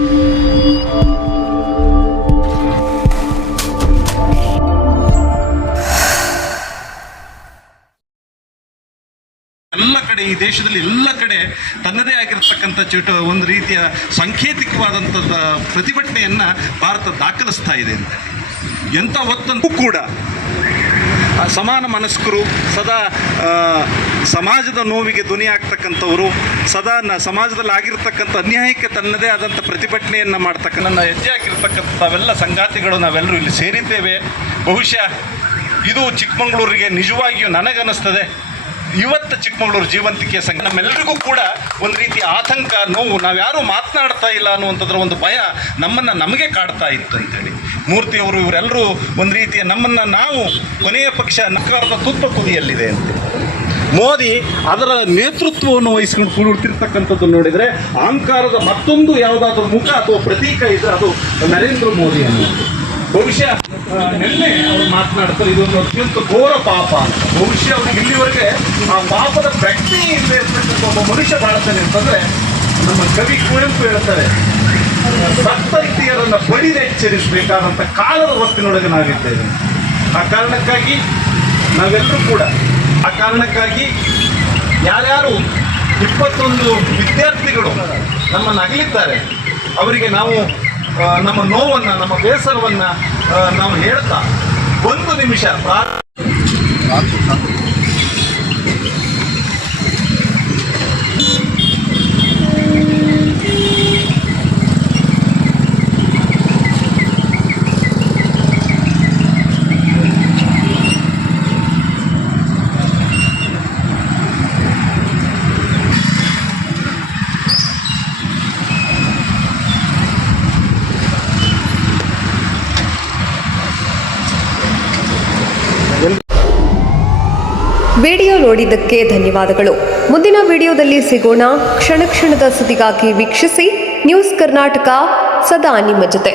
ಎಲ್ಲ ಕಡೆ ಈ ದೇಶದಲ್ಲಿ ಎಲ್ಲ ಕಡೆ ತನ್ನದೇ ಆಗಿರತಕ್ಕಂಥ ಒಂದು ರೀತಿಯ ಸಾಂಕೇತಿಕವಾದಂಥ ಪ್ರತಿಭಟನೆಯನ್ನು ಭಾರತ ದಾಖಲಿಸ್ತಾ ಇದೆ ಅಂತ. ಎಂಥ ಹೊತ್ತಂತೂ ಕೂಡ ಸಮಾನ ಮನಸ್ಕರು, ಸದಾ ಸಮಾಜದ ನೋವಿಗೆ ಧ್ವನಿ ಆಗ್ತಕ್ಕಂಥವರು, ಸದಾ ಸಮಾಜದಲ್ಲಿ ಆಗಿರ್ತಕ್ಕಂಥ ಅನ್ಯಾಯಕ್ಕೆ ತನ್ನದೇ ಆದಂಥ ಪ್ರತಿಭಟನೆಯನ್ನು ಮಾಡ್ತಕ್ಕ ನನ್ನ ಹೆಜ್ಜೆ ಆಗಿರ್ತಕ್ಕಂಥ ತಾವೆಲ್ಲ ಸಂಗಾತಿಗಳು ನಾವೆಲ್ಲರೂ ಇಲ್ಲಿ ಸೇರಿದ್ದೇವೆ. ಬಹುಶಃ ಇದು ಚಿಕ್ಕಮಗಳೂರಿಗೆ ನಿಜವಾಗಿಯೂ ನನಗನ್ನಿಸ್ತದೆ ಇವತ್ತು ಚಿಕ್ಕಮಗಳೂರು ಜೀವಂತಿಕೆಯ ಸಂಘ ನಮ್ಮೆಲ್ಲರಿಗೂ ಕೂಡ ಒಂದು ರೀತಿಯ ಆತಂಕ, ನೋವು, ನಾವ್ಯಾರೂ ಮಾತನಾಡ್ತಾ ಇಲ್ಲ ಅನ್ನುವಂಥದ್ರ ಒಂದು ಭಯ ನಮಗೆ ಕಾಡ್ತಾ ಇತ್ತು ಅಂತೇಳಿ. ಮೂರ್ತಿಯವರು ಇವರೆಲ್ಲರೂ ಒಂದು ರೀತಿಯ ನಮ್ಮನ್ನು ನಾವು ಕೊನೆಯ ಪಕ್ಷ ನಕಾರದ ತುತ್ತ ತುದಿಯಲ್ಲಿದೆ ಅಂತ. ಮೋದಿ ಅದರ ನೇತೃತ್ವವನ್ನು ವಹಿಸ್ಕೊಂಡು ಕೂಡಿರ್ತಿರ್ತಕ್ಕಂಥದ್ದು ನೋಡಿದರೆ ಅಹಂಕಾರದ ಮತ್ತೊಂದು ಯಾವುದಾದ್ರೂ ಮುಖ ಅಥವಾ ಪ್ರತೀಕ ಇದ್ದರೆ ಅದು ನರೇಂದ್ರ ಮೋದಿ ಅನ್ನೋದು. ಬಹುಶಃ ನಿನ್ನೆ ಅವರು ಮಾತನಾಡ್ತಾರೆ ಇದೊಂದು ಅತ್ಯಂತ ಘೋರ ಪಾಪ ಅಂತ. ಬಹುಶಃ ಅವ್ರಿಗೆ ಇಲ್ಲಿವರೆಗೆ ಆ ಪಾಪದ ಪ್ರಜ್ಞೆ ಇಲ್ಲದೆ ಇರ್ತಕ್ಕಂಥ ಒಬ್ಬ ಮನುಷ್ಯ ಬಾಳ್ತಾನೆ ಅಂತಂದರೆ ನಮ್ಮ ಕವಿ ಕುವೆಂಪು ಹೇಳ್ತಾರೆ, ಸತ್ತ ಇತಿಯರನ್ನು ಬಡಿದು ಎಚ್ಚರಿಸಬೇಕಾದಂಥ ಕಾಲದ ಹೊತ್ತಿನೊಳಗೆ ನಾವಿದ್ದೇವೆ. ಆ ಕಾರಣಕ್ಕಾಗಿ ನಾವೆಲ್ಲರೂ ಕೂಡ ಯಾರ್ಯಾರು 21 ವಿದ್ಯಾರ್ಥಿಗಳು ನಮ್ಮನ್ನು ಅಗಲಿದ್ದಾರೆ ಅವರಿಗೆ ನಾವು ನಮ್ಮ ನೋವನ್ನು, ನಮ್ಮ ಬೇಸರವನ್ನು ನಾವು ಹೇಳ್ತಾ ಒಂದು ನಿಮಿಷ ವಿಡಿಯೋ ನೋಡಿದ್ದಕ್ಕೆ ಧನ್ಯವಾದಗಳು. ಮುಂದಿನ ವಿಡಿಯೋದಲ್ಲಿ ಸಿಗೋಣ. ಕ್ಷಣ ಕ್ಷಣದ ಸುದ್ದಿಗಾಗಿ ವೀಕ್ಷಿಸಿ ನ್ಯೂಸ್ ಕರ್ನಾಟಕ, ಸದಾ ನಿಮ್ಮ ಜೊತೆ.